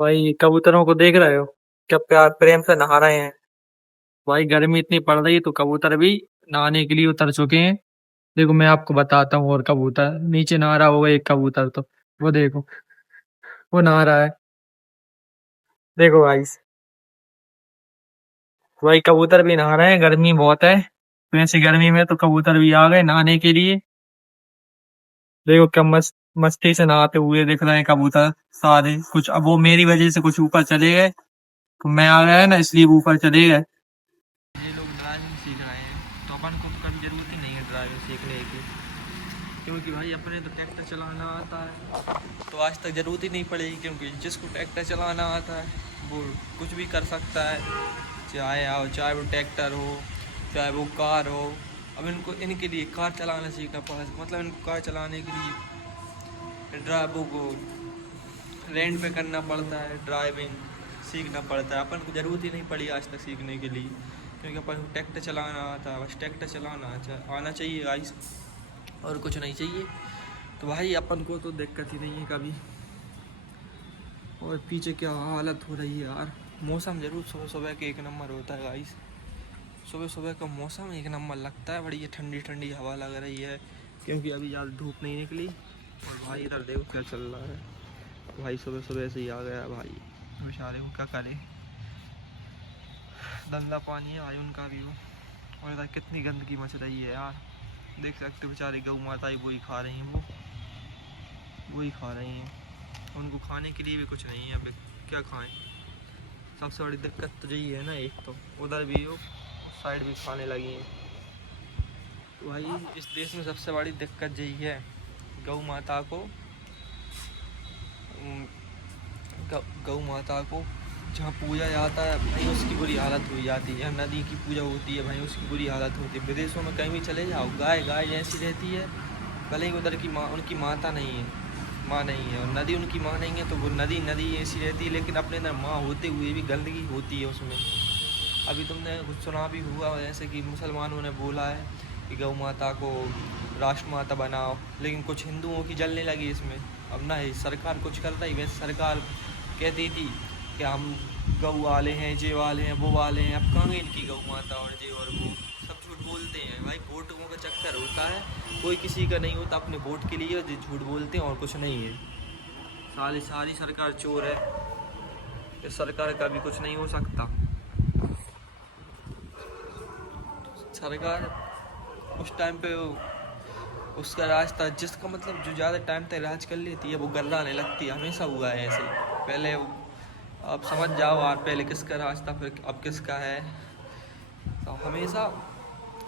भाई कबूतरों को देख रहे हो, क्या प्यार प्रेम से नहा रहे हैं। भाई गर्मी इतनी पड़ रही है तो कबूतर भी नहाने के लिए उतर चुके हैं। देखो मैं आपको बताता हूँ। और कबूतर नीचे नहा रहा होगा एक कबूतर तो, वो देखो, वो नहा रहा है। देखो भाई, भाई कबूतर भी नहा रहे हैं, गर्मी बहुत है तो ऐसी गर्मी में तो कबूतर भी आ गए नहाने के लिए। देखो क्या मस्ती से नहाते हुए दिख रहे हैं कबूतर सारे। कुछ अब वो मेरी वजह से कुछ ऊपर चले गए, तो मैं आ गया ना इसलिए वो ऊपर चले गए। ये लोग ड्राइविंग सीख रहे हैं तो अपन को तो कभी जरूरत ही नहीं है ड्राइविंग सीखने की, क्योंकि भाई अपने तो ट्रैक्टर चलाना आता है तो आज तक ज़रूरत ही नहीं पड़ेगी। क्योंकि जिसको ट्रैक्टर चलाना आता है वो कुछ भी कर सकता है, चाहे वो ट्रैक्टर हो चाहे वो कार हो। अब इनको इनके लिए कार चलाना सीखना पड़ा, मतलब इनको कार चलाने के लिए ड्राइवों को रेंट पे करना पड़ता है, ड्राइविंग सीखना पड़ता है। अपन को ज़रूरत ही नहीं पड़ी आज तक सीखने के लिए, क्योंकि अपन को ट्रैक्टर चलाना आता है। बस ट्रैक्टर चलाना आना चाहिए गाइस, और कुछ नहीं चाहिए। तो भाई अपन को तो दिक्कत ही नहीं है कभी। और पीछे क्या हालत हो रही है यार। मौसम ज़रूर सुबह सुबह के एक नंबर होता है गाइस। सुबह सुबह का मौसम एक नंबर लगता है, बड़ी ठंडी ठंडी हवा लग रही है, क्योंकि अभी ज़्यादा धूप नहीं निकली। और भाई इधर देखो क्या चल रहा है। भाई सुबह सुबह से ही आ गया भाई, बेचारे को क्या करे, गंदा पानी है भाई उनका भी वो। और इधर कितनी गंदगी मच रही है यार, देख सकते बेचारे गौ माता ही वही खा रही हैं, वो ही खा रही हैं। उनको खाने के लिए भी कुछ नहीं है, अब क्या खाएं। सबसे बड़ी दिक्कत तो यही है ना, एक तो उधर भी हो उस साइड भी खाने लगी हैं। तो भाई इस देश में सबसे बड़ी दिक्कत यही है, गौ माता को गौ माता को जहाँ पूजा जाता है भाई उसकी बुरी हालत हो जाती है। नदी की पूजा होती है भाई उसकी बुरी हालत होती है। विदेशों में कहीं भी चले जाओ, गाय गाय जैसी रहती है, भले ही उधर की माँ उनकी माता नहीं है, माँ नहीं है, और नदी उनकी माँ नहीं है तो वो नदी नदी ऐसी रहती है। लेकिन अपने अंदर माँ होते हुए भी गंदगी होती है उसमें। अभी तुमने कुछ सुना भी हुआ, जैसे कि मुसलमानों ने बोला है कि गौ माता को राष्ट्र माता बनाओ, लेकिन कुछ हिंदुओं की जलने लगी इसमें। अब ना ही सरकार कुछ कर रही, वैसे सरकार कहती थी कि हम गौ वाले हैं, जे वाले हैं, वो वाले हैं। अब कहाँ गई इनकी गौ माता और जे और वो, सब झूठ बोलते हैं भाई। वोटों का चक्कर होता है, कोई किसी का नहीं होता, अपने वोट के लिए झूठ बोलते हैं और कुछ नहीं है। सारी सारी सरकार चोर है, इस सरकार का भी कुछ नहीं हो सकता। सरकार उस टाइम पे उसका राज था जिसका मतलब जो ज़्यादा टाइम तक राज कर लेती है वो गर्राने लगती है। हमेशा हुआ है ऐसे। पहले आप समझ जाओ यार, पहले किसका राज था फिर अब किसका है। तो हमेशा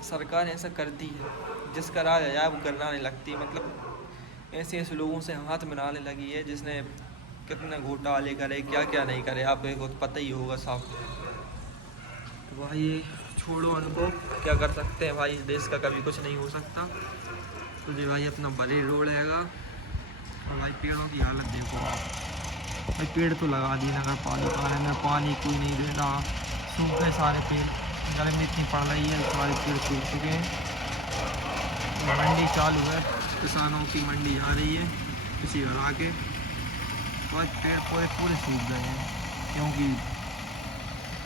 सरकार ऐसा करती है, जिसका राज आ जाए वो गर्राने लगती है। मतलब ऐसे ऐसे लोगों से हाथ मिलाने लगी है जिसने कितने घोटाले करे, क्या क्या नहीं करे, आपको तो पता ही होगा साहब। तो भाई छोड़ो उनको, क्या कर सकते हैं भाई, इस देश का कभी कुछ नहीं हो सकता। तो जी भाई अपना बड़े रोड हैगा। और भाई पेड़ों की हालत देखो भाई, पेड़ तो लगा दिए नगर पालिका ने, पानी कोई नहीं दे रहा, सूख गए सारे पेड़। गर्मी इतनी पड़ रही है, सारे पेड़ सूख चुके हैं। मंडी चालू है, किसानों की मंडी आ रही है किसी भरा के। तो आज पेड़ पूरे पूरे सूख गए हैं, क्योंकि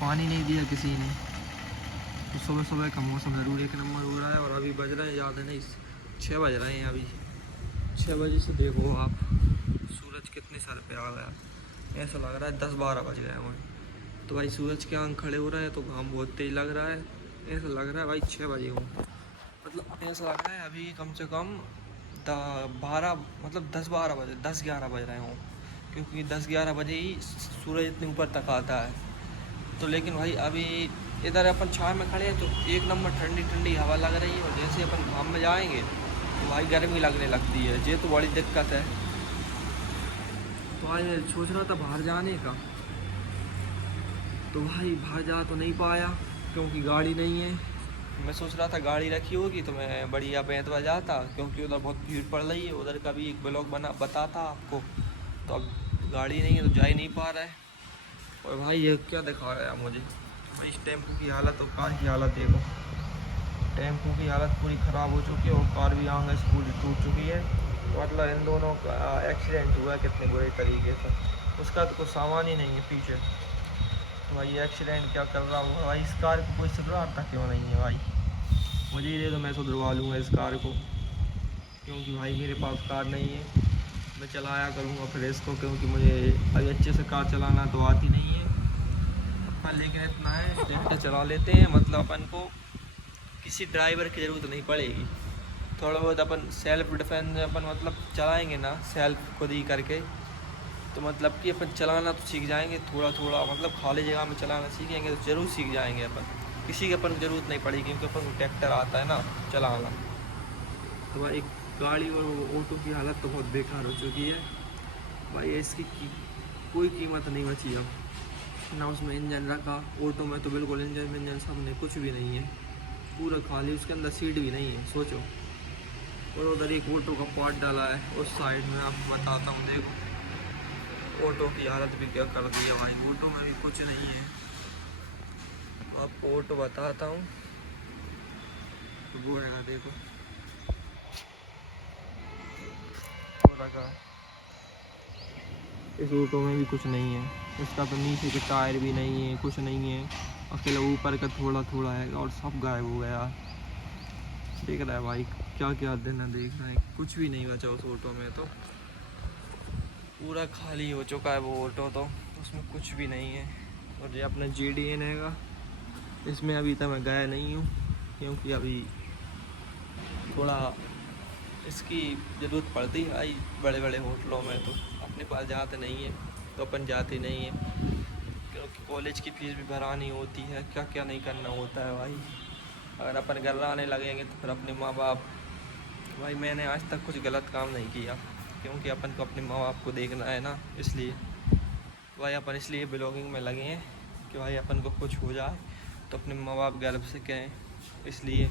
पानी नहीं दिया किसी ने। तो सुबह सुबह का मौसम ज़रूर एक नंबर हो रहा है। और अभी बज रहे हैं ज़्यादा नहीं, 6 बज रहे हैं अभी। 6 बजे से देखो आप, सूरज कितने सर पे आ गया, ऐसा लग रहा है 10-12 बज गए हैं। तो भाई सूरज के आंख खड़े हो रहे हैं तो घाम बहुत तेज लग रहा है। ऐसा लग रहा है भाई 6 बजे हो, मतलब ऐसा लग रहा है अभी कम से कम 12 मतलब 10-12 बजे 10-11 बज रहे हों, क्योंकि 10-11 बजे ही सूरज इतने ऊपर तक आता है। तो लेकिन भाई अभी इधर अपन छाँव में खड़े हैं तो एक नंबर ठंडी ठंडी हवा लग रही है। और जैसे अपन घाम में जाएंगे तो भाई गर्मी लगने लगती है, ये तो बड़ी दिक्कत है। तो आज मैं सोच रहा था बाहर जाने का, तो भाई बाहर जा तो नहीं पाया क्योंकि गाड़ी नहीं है। मैं सोच रहा था गाड़ी रखी होगी तो मैं बढ़िया बेतवा जाता, क्योंकि उधर बहुत भीड़ पड़ रही है। उधर का भी एक ब्लॉग बताता आपको। तो अब गाड़ी नहीं है तो जा ही नहीं पा रहा है। और भाई ये क्या दिखा रहा है मुझे भाई, इस टेम्पो की हालत और कार की हालत देखो। टेम्पो की हालत पूरी ख़राब हो चुकी है और कार भी आगे पूरी टूट चुकी है। मतलब इन दोनों का एक्सीडेंट हुआ है कितने बुरे तरीके से। उसका तो कुछ सामान ही नहीं है पीछे। तो भाई एक्सीडेंट क्या कर रहा हूँ भाई, इस कार को कोई सुधरवाता क्यों नहीं है भाई, मुझे ही दे दो, मैं सुधरवा लूँगा इस कार को। क्योंकि भाई मेरे पास कार नहीं है, मैं चलाया करूँगा फिर इसको, क्योंकि मुझे अभी अच्छे से कार चलाना तो आती नहीं है। हाँ लेकिन इतना है, ट्रैक्टर चला लेते हैं, मतलब अपन को किसी ड्राइवर की ज़रूरत नहीं पड़ेगी। थोड़ा बहुत अपन सेल्फ डिफेंस अपन मतलब चलाएंगे ना सेल्फ खुद ही करके, तो मतलब कि अपन चलाना तो सीख जाएंगे थोड़ा थोड़ा, मतलब खाली जगह में चलाना सीखेंगे तो ज़रूर सीख जाएंगे अपन, किसी की अपन को ज़रूरत नहीं पड़ेगी, क्योंकि अपन को ट्रैक्टर आता है ना चलाना। तो भाई गाड़ी और ऑटो की हालत तो बहुत बेकार हो चुकी है भाई, इसकी कोई कीमत नहीं बची अब ना, उसमें इंजन रखा, ऑटो में तो बिल्कुल इंजन सामने कुछ भी नहीं है, पूरा खाली, उसके अंदर सीट भी नहीं है सोचो। और उधर एक ऑटो का पार्ट डाला है उस साइड में, आपको बताता हूँ, देखो ऑटो की हालत भी क्या कर दी है भाई, ऑटो में भी कुछ नहीं है। आपको ऑटो बताता हूँ, वो है देखो पूरा का, इस ऑटो में भी कुछ नहीं है, इसका तो नीचे के टायर भी नहीं है, कुछ नहीं है, अकेला ऊपर का थोड़ा थोड़ा है और सब गायब हो गया। देख रहा है भाई क्या क्या देना, देख रहा है कुछ भी नहीं बचा उस ऑटो में, तो पूरा खाली हो चुका है वो ऑटो, तो उसमें कुछ भी नहीं है। और ये अपना GDN हैगा, इसमें अभी तक मैं गया नहीं हूँ, क्योंकि अभी थोड़ा इसकी ज़रूरत पड़ती है भाई, बड़े बड़े होटलों में तो अपने पास जाते नहीं है, तो अपन जाते नहीं है, क्योंकि कॉलेज की फ़ीस भी भरानी होती है, क्या क्या नहीं करना होता है भाई। अगर अपन घर आने लगेंगे तो फिर अपने माँ बाप, भाई मैंने आज तक कुछ गलत काम नहीं किया, क्योंकि अपन को अपने माँ बाप को देखना है ना, इसलिए भाई अपन इसलिए ब्लॉगिंग में लगे हैं कि भाई अपन को कुछ हो जाए तो अपने माँ बाप गर्व से कहें, इसलिए